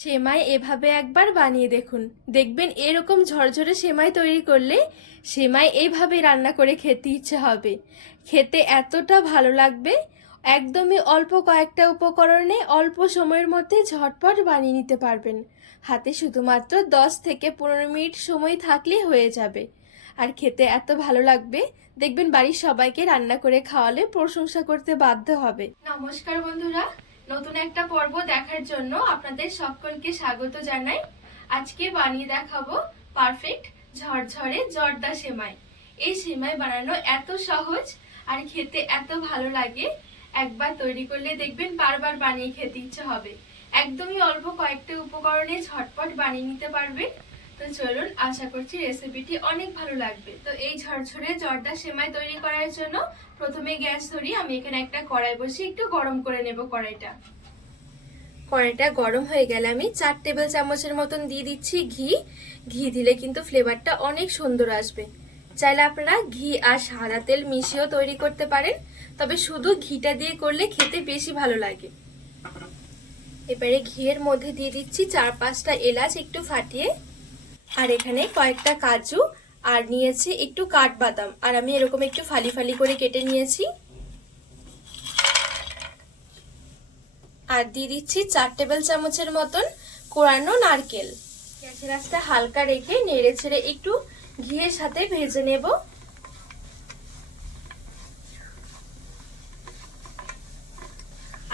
সেমাই এভাবে একবার বানিয়ে দেখুন। দেখবেন এরকম ঝরঝরে সেমাই তৈরি করলে সেমাই এইভাবে রান্না করে খেতে ইচ্ছে হবে। খেতে এতটা ভালো লাগবে, একদমই অল্প কয়েকটা উপকরণে অল্প সময়ের মধ্যে ঝটপট বানিয়ে নিতে পারবেন। হাতে শুধুমাত্র দশ থেকে পনেরো মিনিট সময় থাকলেই হয়ে যাবে। আর খেতে এত ভালো লাগবে, দেখবেন বাড়ির সবাইকে রান্না করে খাওয়ালে প্রশংসা করতে বাধ্য হবে। নমস্কার বন্ধুরা নতুন একটা পর্ব দেখার জন্য আপনাদের সকলকে স্বাগত জানাই। আজকে বানিয়ে দেখাবো পারফেক্ট ঝরঝরে জর্দা সেমাই। এই সেমাই বানানো এত সহজ আর খেতে এত ভালো লাগে। একবার তৈরি করলে দেখবেন বারবার বানিয়ে খেতে ইচ্ছে হবে। একদমই অল্প কয়েকটা উপকরণে ঝটপট বানিয়ে নিতে পারবেন। তো চলুন, আশা করছি রেসিপিটি অনেক ভালো লাগবে। তো এই ঝরঝরে জর্দা সেমাই তৈরি করার জন্য প্রথমে গ্যাস ধরি আমি এখানে একটা কড়াই বসে একটু গরম করে নেব কড়াইটা। কড়াইটা গরম হয়ে গেলে আমি চার টেবিল চামচের মতন দিয়ে দিচ্ছি ঘি। ঘি দিলে কিন্তু ফ্লেভারটা অনেক সুন্দর আসবে। চাইলে আপনারা ঘি আর সাদা তেল মিশিয়েও তৈরি করতে পারেন, তবে শুধু ঘিটা দিয়ে করলে খেতে বেশি ভালো লাগে। এবারে ঘিয়ের মধ্যে দিয়ে দিচ্ছি চার পাঁচটা এলাচ একটু ফাটিয়ে আর এখানে কয়েকটা কাজু, আর নিয়েছি একটু কাঠবাদাম। আর আমি এরকম একটু ফালি ফালি করে কেটে নিয়েছি। আর দিয়ে দিচ্ছি চার টেবিল চামচের মতন কোরানো নারকেল। গ্যাসের আঁচটা হালকা রেখে নেড়ে ছেড়ে একটু ঘিয়ের সাথে ভেজে নেব।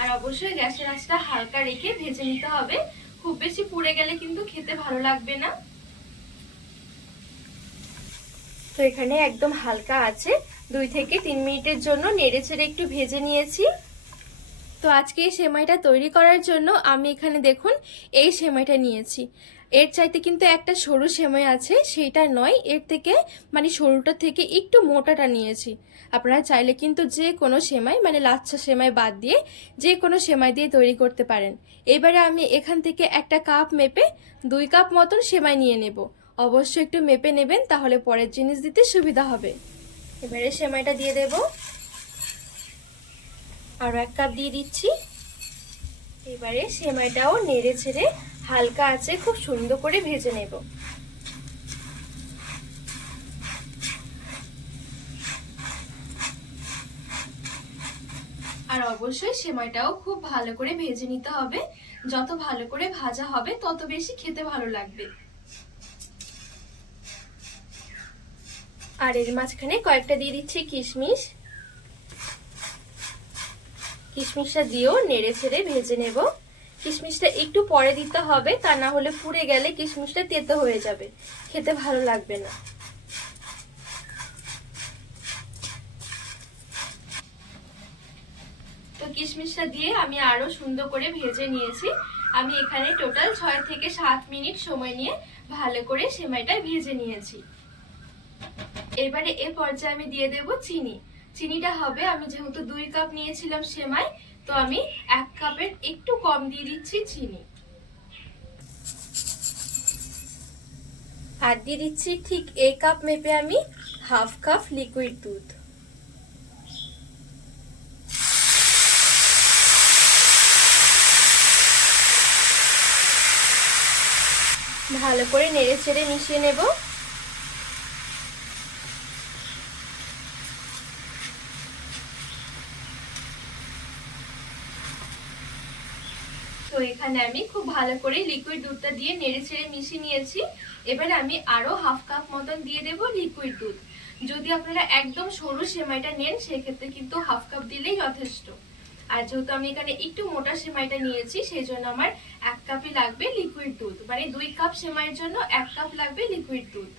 আর অবশ্যই গ্যাসের আঁচটা হালকা রেখে ভেজে নিতে হবে। খুব বেশি পুড়ে গেলে কিন্তু খেতে ভালো লাগবে না। তো এখানে একদম হালকা আছে। দুই থেকে তিন মিনিটের জন্য নেড়ে ছেড়ে একটু ভেজে নিয়েছি। তো আজকে এই সেমাইটা তৈরি করার জন্য আমি এখানে দেখুন, এই সেমাইটা নিয়েছি। এর চাইতে কিন্তু একটা সরু সেমাই আছে, সেইটা নয়, এর থেকে মানে সরুটা থেকে একটু মোটাটা নিয়েছি। আপনারা চাইলে কিন্তু যে কোনো সেমাই মানে লাচ্ছা সেমাই বাদ দিয়ে যে কোনো সেমাই দিয়ে তৈরি করতে পারেন। এবারে আমি এখান থেকে একটা কাপ মেপে দুই কাপ মতন সেমাই নিয়ে নেব। অবশ্যই একটু মেপে নেবেন, তাহলে পরের জিনিস দিতে সুবিধা হবে। এবারে সেমাইটা দিয়ে দেব। আরও এক কাপ দিয়ে দিচ্ছি। এবারে সেমাইটাও নেড়ে ছেড়ে হালকা আছে, খুব সুন্দর করে ভেজে নেব। আর অবশ্যই সেমাইটাও খুব ভালো করে ভেজে নিতে হবে। যত ভালো করে ভাজা হবে, তত বেশি খেতে ভালো লাগবে। আর এর মাঝখানে কয়েকটা দিয়ে দিচ্ছি কিশমিশ। কিশমিশটা দিয়েও নেড়ে ছেড়ে ভেজে নেব। কিশমিশটা একটু পরে দিতে হবে, তা না হলে পুড়ে গেলে কিশমিশটা তেতো হয়ে যাবে। খেতে ভালো লাগবে না। তো কিশমিশটা দিয়ে আমি আরও সুন্দর করে ভেজে নিয়েছি। আমি এখানে টোটাল ছয় থেকে সাত মিনিট সময় নিয়ে ভালো করে সেমাইটা ভেজে নিয়েছি। এবারে এ পর্যায়ে আমি দিয়ে দেব চিনি। চিনিটা হবে, আমি যেহেতু দুই কাপ নিয়েছিলাম সেমাই, তো আমি এক কাপের একটু কম দিয়ে দিচ্ছি চিনি। আর দিয়ে দিচ্ছি ঠিক এ কাপ মেপে আমি হাফ কাপ লিকুইড দুধ। ভালো করে নেড়ে ছেড়ে মিশিয়ে নেব। তো এখানে আমি খুব ভালো করে লিকুইড দুধটা দিয়ে নেড়ে ছেড়ে মিশিয়ে নিয়েছি। এবার আমি আরও হাফ কাপ মতন দিয়ে দেব লিকুইড দুধ। যদি আপনারা একদম সরু সেমাইটা নেন, সেক্ষেত্রে কিন্তু হাফ কাপ দিলেই যথেষ্ট। আর যেহেতু আমি এখানে একটু মোটা সেমাইটা নিয়েছি সেই জন্য আমার এক কাপই লাগবে লিকুইড দুধ। মানে দুই কাপ সেমাইয়ের জন্য এক কাপ লাগবে লিকুইড দুধ।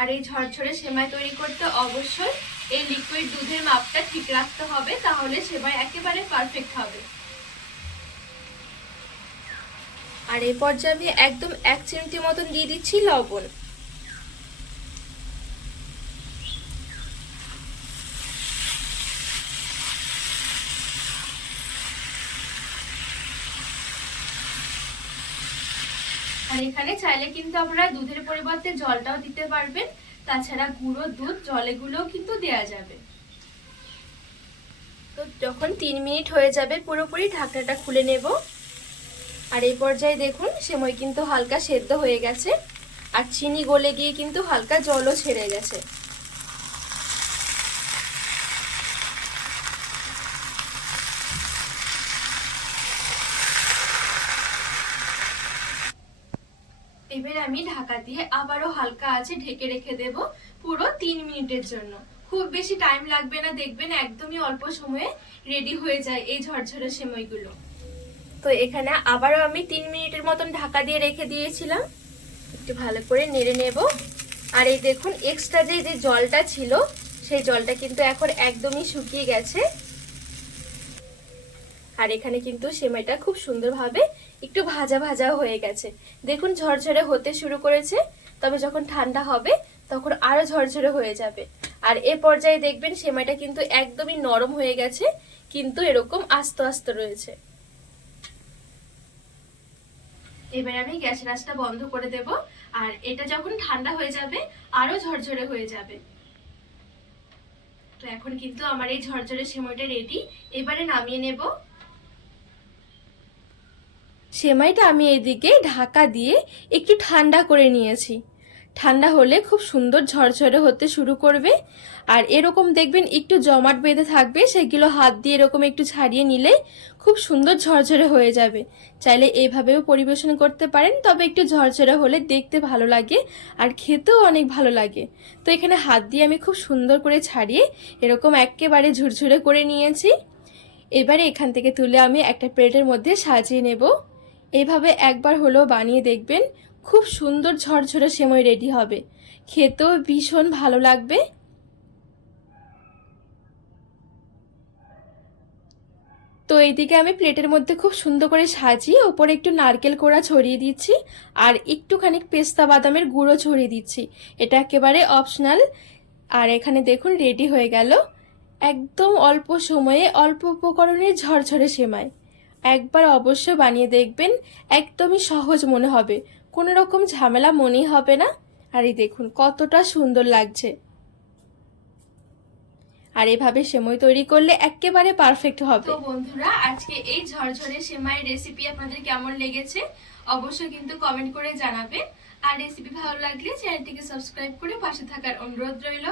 আর এই ঝরঝরে সেমাই তৈরি করতে অবশ্যই এই লিকুইড দুধের মাপটা ঠিক রাখতে হবে, তাহলে সেমাই একেবারে পারফেক্ট হবে। আর এই পর্যায়ে আমি একদম এক চিমটি মতন দিয়ে দিচ্ছি লবণ। আর এখানে চাইলে কিন্তু আপনারা দুধের পরিবর্তে জলটাও দিতে পারবেন। তাছাড়া গুঁড়ো, দুধ জলে গুলোও কিন্তু দেওয়া যাবে। তো যখন তিন মিনিট হয়ে যাবে, পুরোপুরি ঢাকনাটা খুলে নেব। আর এই পর্যায়ে দেখুন, সেময় কিন্তু হালকা সেদ্ধ হয়ে গেছে। আর চিনি গলে গিয়ে কিন্তু হালকা জলও ছেড়ে গেছে। এবার আমি ঢাকা দিয়ে আবারও হালকা আছে ঢেকে রেখে দেব পুরো তিন মিনিটের জন্য। খুব বেশি টাইম লাগবে না, দেখবেন একদমই অল্প সময়ে রেডি হয়ে যায় এই ঝরঝরে সেমইগুলো। তো এখানে আবারও আমি তিন মিনিটের মতন ঢাকা দিয়ে রেখে দিয়েছিলাম। একটু ভালো করে নেড়ে নেব। আর এই দেখুন এক্সট্রা যে যে জলটা ছিল, সেই জলটা কিন্তু এখন একদমই শুকিয়ে গেছে। আর এখানে কিন্তু সেমাইটা খুব সুন্দরভাবে একটু ভাজা ভাজা হয়ে গেছে। দেখুন, ঝরঝরে হতে শুরু করেছে। তবে যখন ঠান্ডা হবে, তখন আরও ঝরঝরে হয়ে যাবে। আর এ পর্যায়ে দেখবেন, সেমাইটা কিন্তু একদমই নরম হয়ে গেছে, কিন্তু এরকম আস্তে আস্তে রয়েছে। এবার আমি গ্যাসের আঁচটা বন্ধ করে দেব, আর এটা যখন ঠান্ডা হয়ে যাবে, আরও ঝরঝরে হয়ে যাবে। তো এখন কিন্তু আমার এই ঝরঝরে সেমাইটা রেডি এবারে নামিয়ে নেব। সেমাইটা আমি এদিকে ঢাকা দিয়ে একটু ঠান্ডা করে নিয়েছি। ঠান্ডা হলে খুব সুন্দর ঝরঝরে হতে শুরু করবে। আর এরকম দেখবেন একটু জমাট বেঁধে থাকবে, সেগুলো হাত দিয়ে এরকম একটু ছাড়িয়ে নিলে খুব সুন্দর ঝরঝরে হয়ে যাবে। চাইলে এইভাবেও পরিবেশন করতে পারেন, তবে একটু ঝরঝরে হলে দেখতে ভালো লাগে আর খেতেও অনেক ভালো লাগে। তো এখানে হাত দিয়ে আমি খুব সুন্দর করে ছাড়িয়ে এরকম একেবারে ঝুরঝুরে করে নিয়েছি। এবারে এখান থেকে তুলে আমি একটা প্লেটের মধ্যে সাজিয়ে নেব। এইভাবে একবার হলেও বানিয়ে দেখবেন, খুব সুন্দর ঝরঝরে সেমই রেডি হবে। খেতেও ভীষণ ভালো লাগবে। তো এইদিকে আমি প্লেটের মধ্যে খুব সুন্দর করে সাজিয়ে ওপরে একটু নারকেল কোড়া ছড়িয়ে দিচ্ছি, আর একটুখানি পেস্তা বাদামের গুঁড়ো ছড়িয়ে দিচ্ছি। এটা একেবারে অপশনাল। আর এখানে দেখুন, রেডি হয়ে গেল। একদম অল্প সময়ে অল্প উপকরণের ঝরঝরে সেমাই। একবার অবশ্য বানিয়ে দেখবেন, একদমই সহজ মনে হবে। কোনো রকম ঝামেলা মনেই হবে না। আর এই দেখুন, কতটা সুন্দর লাগছে। আর এভাবে সেমই তৈরি করলে একেবারে পারফেক্ট হবে। তো বন্ধুরা, আজকে এই ঝরঝরে সেমাইয়ের রেসিপি আপনাদের কেমন লেগেছে অবশ্যই কিন্তু কমেন্ট করে জানাবেন। আর রেসিপি ভালো লাগলে চ্যানেলটিকে সাবস্ক্রাইব করে পাশে থাকার অনুরোধ রইল।